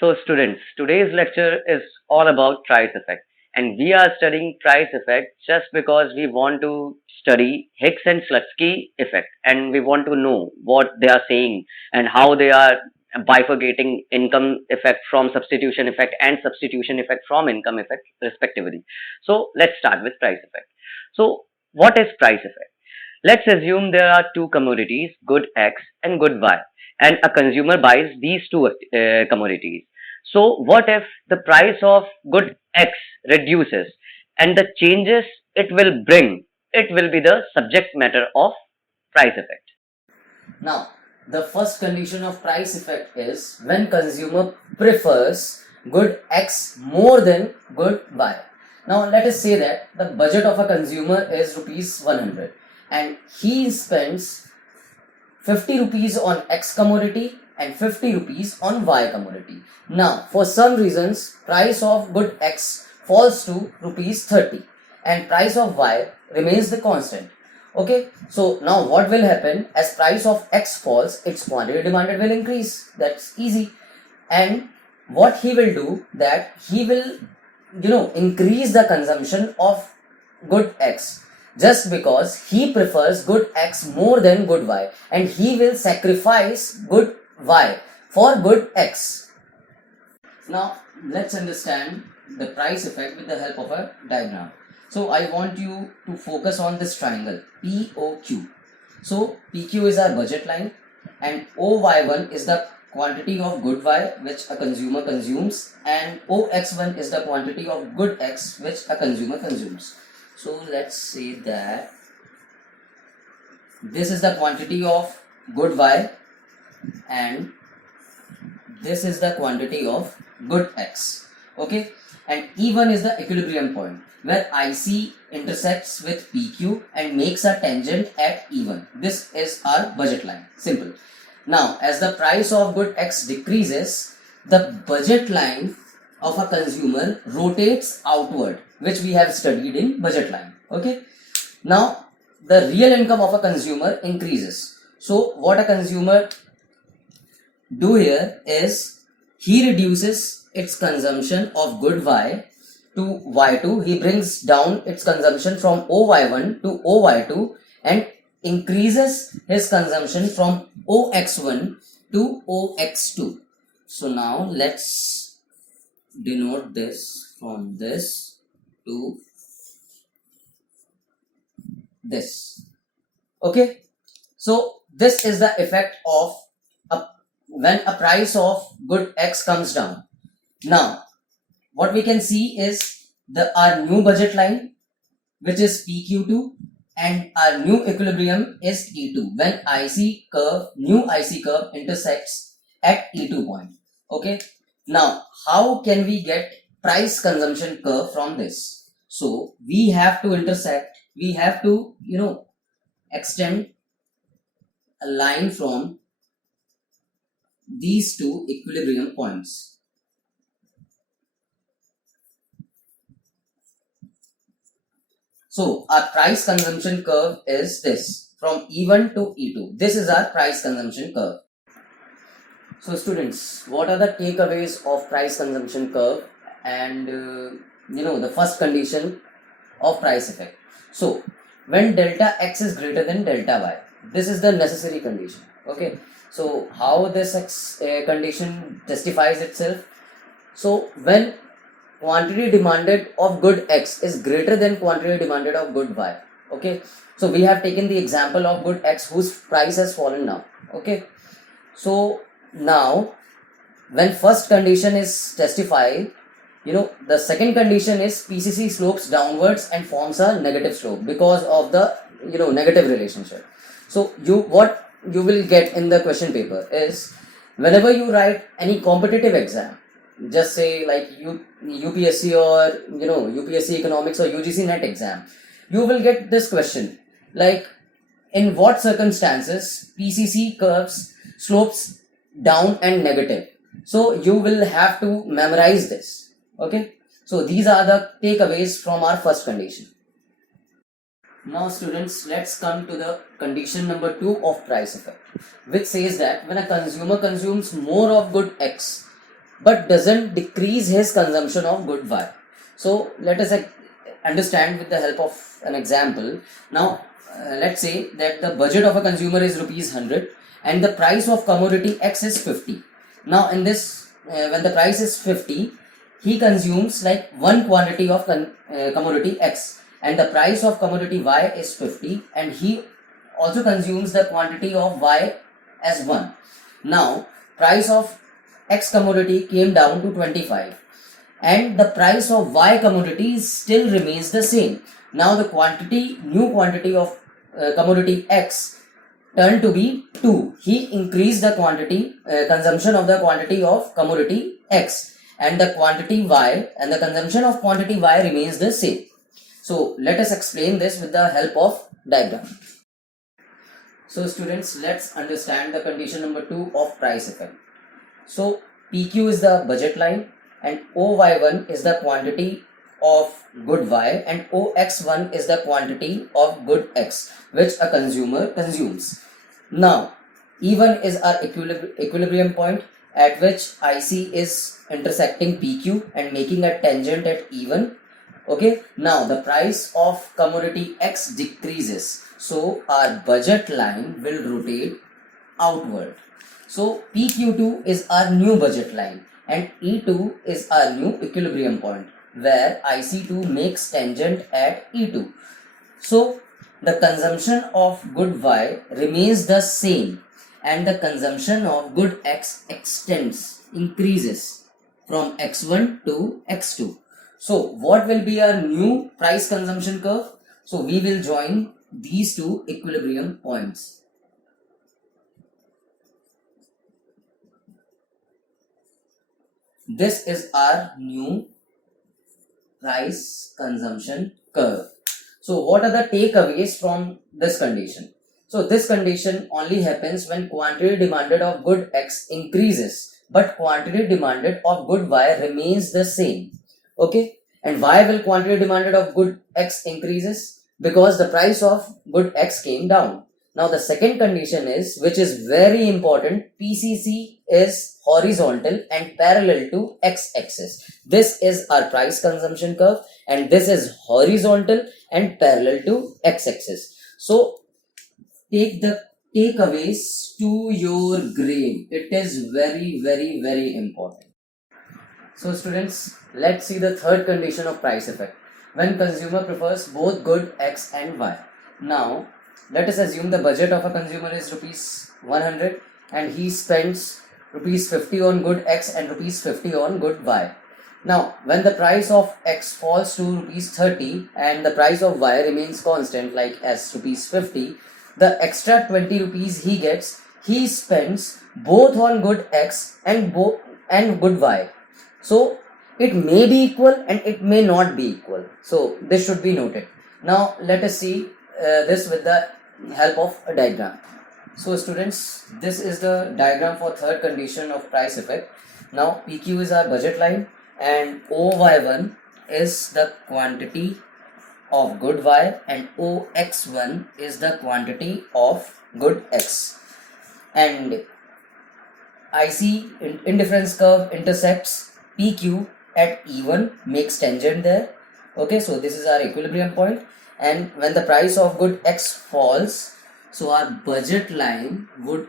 So students, today's lecture is all about price effect, and we are studying price effect just because we want to study Hicks and Slutsky effect, and we want to know what they are saying and how they are bifurcating income effect from substitution effect and substitution effect from income effect respectively. So let's start with price effect. So what is price effect? Let's assume there are two commodities, good X and good Y, and a consumer buys these two commodities. So, what if the price of good X reduces and the changes it will bring, it will be the subject matter of price effect. Now, the first condition of price effect is when consumer prefers good X more than good Y. Now, let us say that the budget of a consumer is rupees 100 and he spends 50 rupees on X commodity and 50 rupees on Y commodity. Now, for some reasons, price of good X falls to rupees 30 and price of Y remains the constant. Okay, so now what will happen? As price of X falls, its quantity demanded will increase. That's easy. And what he will do, that he will increase the consumption of good X just because he prefers good X more than good Y, and he will sacrifice good Y for good X. Now let's understand the price effect with the help of a diagram. So I want you to focus on this triangle POQ. So PQ is our budget line and OY1 is the quantity of good Y which a consumer consumes, and OX1 is the quantity of good X which a consumer consumes. So let's say that this is the quantity of good Y and this is the quantity of good X. Okay, and E1 is the equilibrium point where IC intersects with PQ and makes a tangent at E1. This is our budget line. Simple. Now, as the price of good X decreases, the budget line of a consumer rotates outward, which we have studied in budget line. Okay. Now, the real income of a consumer increases. So, what a consumer do here is he reduces its consumption of good Y to Y2. He brings down its consumption from OY1 to OY2 and increases his consumption from OX1 to OX2. So now let's denote this from this to this. Okay, so this is the effect of when a price of good X comes down. Now, what we can see is our new budget line, which is PQ2, and our new equilibrium is E2 when new IC curve intersects at E2 point. Okay. Now, how can we get price consumption curve from this? So we have to extend a line from these two equilibrium points. So our price consumption curve is this from E1 to E2. This is our price consumption curve. So students, what are the takeaways of price consumption curve and the first condition of price effect? So when delta X is greater than delta Y, this is the necessary condition. Okay. So how this condition justifies itself? So when quantity demanded of good X is greater than quantity demanded of good Y. Okay. So we have taken the example of good X whose price has fallen now. Okay. So now when first condition is justified, the second condition is PCC slopes downwards and forms a negative slope because of the negative relationship. So what you will get in the question paper is whenever you write any competitive exam, just say like UPSC or UPSC economics or UGC net exam, you will get this question like in what circumstances PCC curves slopes down and negative. So you will have to memorize this. Okay, so these are the takeaways from our first condition. Now students, let's come to the condition number 2 of price effect, which says that when a consumer consumes more of good X, but doesn't decrease his consumption of good Y. So let us understand with the help of an example. Now, let's say that the budget of a consumer is rupees 100 and the price of commodity X is 50. Now, in this, when the price is 50, he consumes like one quantity of commodity X, and the price of commodity Y is 50, and he also consumes the quantity of Y as 1. Now, price of X commodity came down to 25 and the price of Y commodity still remains the same. Now the new quantity of commodity X turned to be 2. He increased the quantity, consumption of the quantity of commodity X, and the quantity Y and the consumption of quantity Y remains the same. So let us explain this with the help of diagram. So students, let's understand the condition number 2 of price effect. So PQ is the budget line and OY1 is the quantity of good Y and OX1 is the quantity of good X which a consumer consumes. Now E1 is our equilibrium point at which IC is intersecting PQ and making a tangent at E1. Okay, now the price of commodity X decreases, so our budget line will rotate outward. So PQ2 is our new budget line and E2 is our new equilibrium point where IC2 makes tangent at E2. So the consumption of good Y remains the same and the consumption of good X increases from X1 to X2. So what will be our new price consumption curve? So we will join these two equilibrium points. This is our new price consumption curve. So what are the takeaways from this condition? So this condition only happens when quantity demanded of good X increases, but quantity demanded of good Y remains the same. Okay, and why will quantity demanded of good X increases? Because the price of good X came down. Now the second condition is, which is very important, PCC is horizontal and parallel to X-axis. This is our price consumption curve and this is horizontal and parallel to X-axis. So take the takeaways to your grade. It is very, very, very important. So students, let's see the third condition of price effect. When consumer prefers both good X and Y. Now, let us assume the budget of a consumer is rupees 100 and he spends rupees 50 on good X and rupees 50 on good Y. Now, when the price of X falls to rupees 30 and the price of Y remains constant like as rupees 50, the extra 20 rupees he gets, he spends both on good X and good Y. So it may be equal and it may not be equal. So this should be noted. Now let us see this with the help of a diagram. So students, this is the diagram for third condition of price effect. Now PQ is our budget line and OY1 is the quantity of good Y and OX1 is the quantity of good X. And IC indifference curve intersects PQ at E1, makes tangent there. Okay, so this is our equilibrium point, and when the price of good X falls, so our budget line would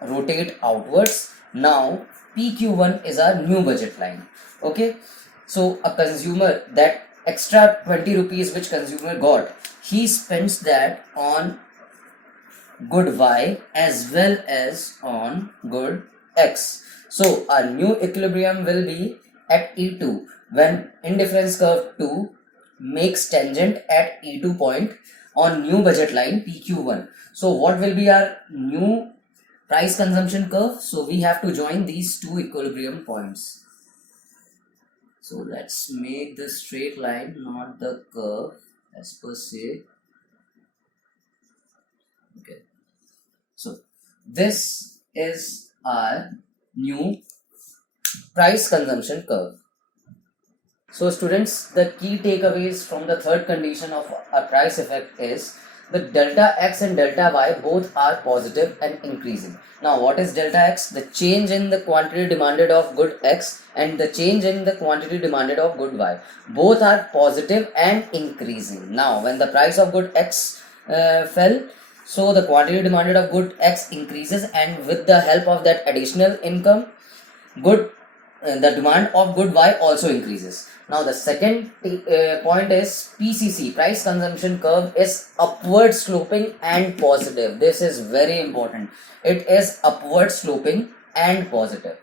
rotate outwards. Now PQ1 is our new budget line. Okay, so a consumer, that extra 20 rupees which consumer got, he spends that on good Y as well as on good X. So our new equilibrium will be at E2 when indifference curve 2 makes tangent at E2 point on new budget line PQ1. So what will be our new price consumption curve? So we have to join these two equilibrium points. So let's make the straight line, not the curve as per se. Okay. So this is our new price consumption curve. So students, the key takeaways from the third condition of a price effect is the delta x and delta y both are positive and increasing. Now what is delta x? The change in the quantity demanded of good x and the change in the quantity demanded of good y. Both are positive and increasing. Now when the price of good x fell, so the quantity demanded of good x increases, and with the help of that additional income, good the demand of good y also increases. Now the second point is PCC, price consumption curve, is upward sloping and positive. This is very important. It is upward sloping and positive.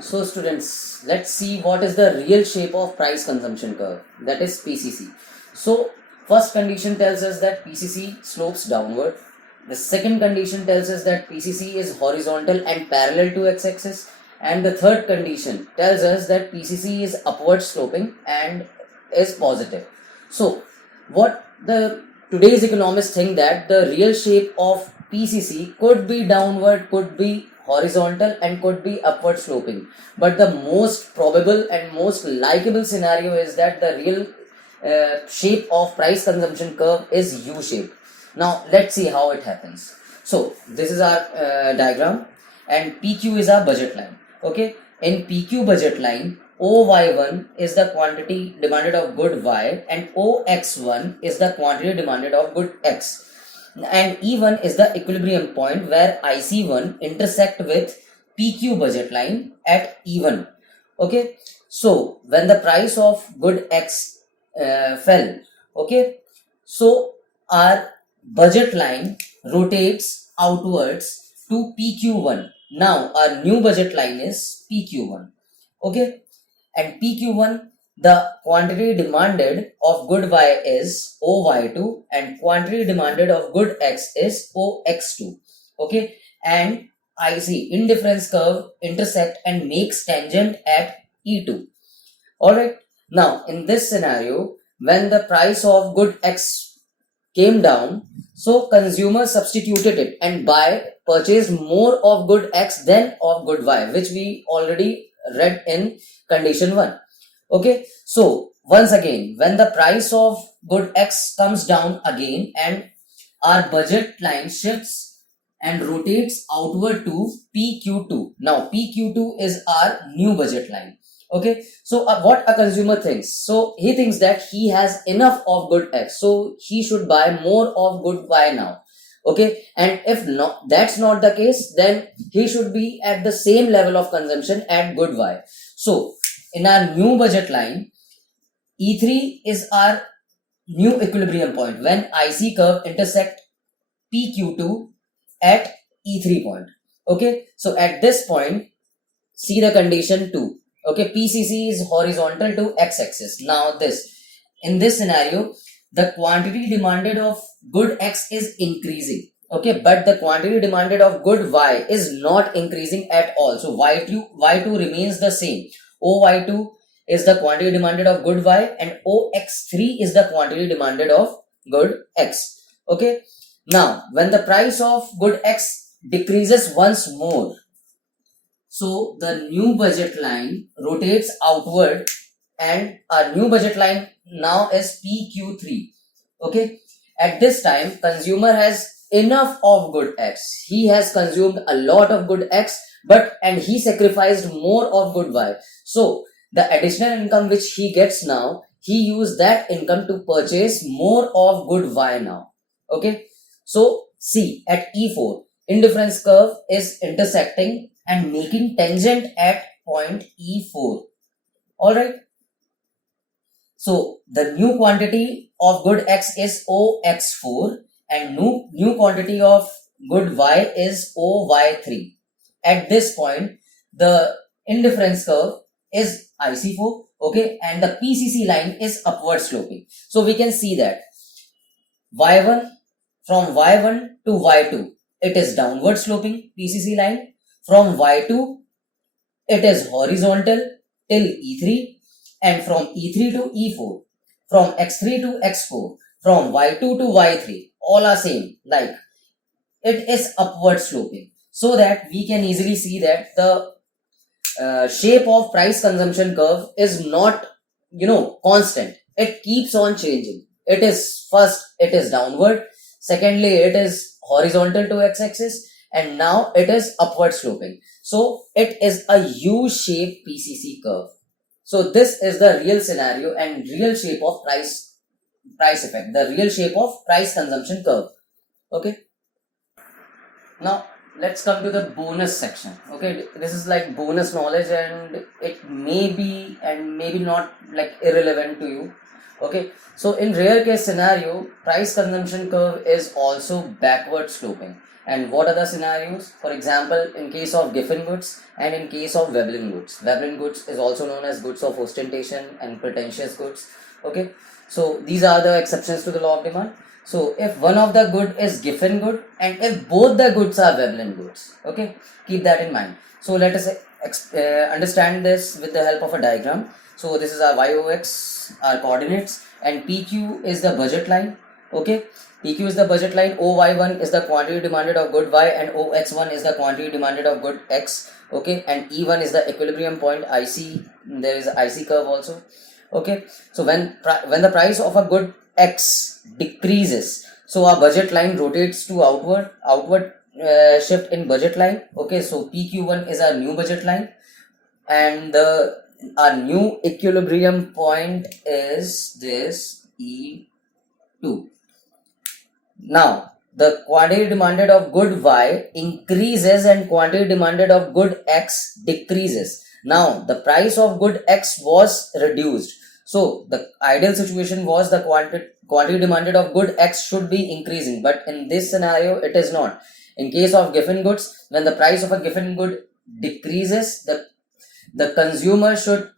So students, let's see what is the real shape of price consumption curve, that is PCC. So first condition tells us that PCC slopes downward. The second condition tells us that PCC is horizontal and parallel to x-axis. And the third condition tells us that PCC is upward sloping and is positive. So what the today's economists think that the real shape of PCC could be downward, could be horizontal, and could be upward sloping. But the most probable and most likable scenario is that the real shape of price consumption curve is U-shaped. Now let's see how it happens. So this is our diagram, and PQ is our budget line. Okay, in PQ budget line, OY1 is the quantity demanded of good Y and OX1 is the quantity demanded of good X, and E1 is the equilibrium point where IC1 intersect with PQ budget line at E1. Okay, so when the price of good X fell, okay, so our budget line rotates outwards to PQ1. Now our new budget line is PQ1. Okay, and PQ1, the quantity demanded of good Y is OY2 and quantity demanded of good X is OX2. Okay, and IC, indifference curve, intersect and makes tangent at E2. Alright, now in this scenario, when the price of good X came down, so consumer substituted it and purchased more of good X than of good Y, which we already read in condition 1. Okay, so once again, when the price of good X comes down again and our budget line shifts and rotates outward to PQ2. Now PQ2 is our new budget line. Okay, so what a consumer thinks, so he thinks that he has enough of good X, so he should buy more of good Y now. Okay, and if not, that's not the case, then he should be at the same level of consumption at good Y. So in our new budget line, E3 is our new equilibrium point when IC curve intersect PQ2 at E3 point. Okay, so at this point, see the condition 2. Okay, PCC is horizontal to x-axis. Now in this scenario, the quantity demanded of good X is increasing. Okay, but the quantity demanded of good Y is not increasing at all. So Y2 remains the same. OY2 is the quantity demanded of good Y and OX3 is the quantity demanded of good X. Okay, now when the price of good X decreases once more, so the new budget line rotates outward and our new budget line now is PQ3. Okay, at this time consumer has enough of good X. He has consumed a lot of good X, and he sacrificed more of good Y. So the additional income which he gets now, he used that income to purchase more of good Y now. Okay, so see at E4, indifference curve is intersecting and making tangent at point E4. Alright, so the new quantity of good X is OX4 and new quantity of good Y is OY3. At this point, the indifference curve is IC4, okay, and the PCC line is upward sloping. So we can see that Y1, from Y1 to Y2, it is downward sloping PCC line. From Y2, it is horizontal till E3, and from E3 to E4, from X3 to X4, from Y2 to Y3, all are same, like it is upward sloping, so that we can easily see that the shape of price consumption curve is not constant. It keeps on changing. it is first, it is downward, secondly it is horizontal to x-axis, and now it is upward sloping. So it is a U-shaped PCC curve. So this is the real scenario and real shape of price effect, the real shape of price consumption curve. Okay, now let's come to the bonus section. Okay, this is like bonus knowledge, and it may be and maybe not like irrelevant to you. Okay, so in rare case scenario, price consumption curve is also backward sloping. And what are the scenarios? For example, in case of Giffen goods and in case of Veblen goods. Veblen goods is also known as goods of ostentation and pretentious goods. Okay, so these are the exceptions to the law of demand. So if one of the good is Giffen good and if both the goods are Veblen goods, okay, keep that in mind. So let us understand this with the help of a diagram. So this is our y-ox, our coordinates, and PQ is the budget line. Okay, PQ is the budget line, OY1 is the quantity demanded of good Y, and OX1 is the quantity demanded of good X. Okay, and E1 is the equilibrium point, IC, there is an IC curve also. Okay, so when the price of a good X decreases, so our budget line rotates to outward shift in budget line. Okay, so PQ1 is our new budget line, and our new equilibrium point is this E2. Now the quantity demanded of good Y increases and quantity demanded of good X decreases. Now the price of good X was reduced. So the ideal situation was the quantity demanded of good X should be increasing, but in this scenario it is not. In case of Giffen goods, when the price of a given good decreases, the consumer should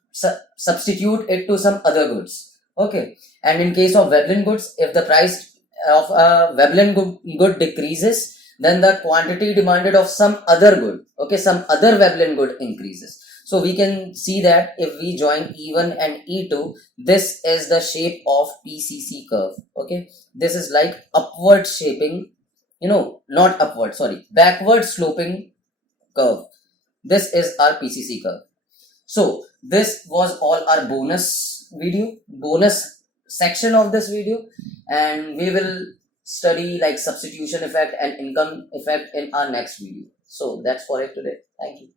substitute it to some other goods. Okay, and in case of Veblen goods, if the price of a Veblen good decreases, then the quantity demanded of some other good, okay, some other Veblen good increases. So we can see that if we join E1 and E2, this is the shape of PCC curve. Okay, this is like upward shaping, not upward, sorry, backward sloping curve. This is our PCC curve. So this was all our bonus section of this video, and we will study like substitution effect and income effect in our next video. So that's for it today. Thank you.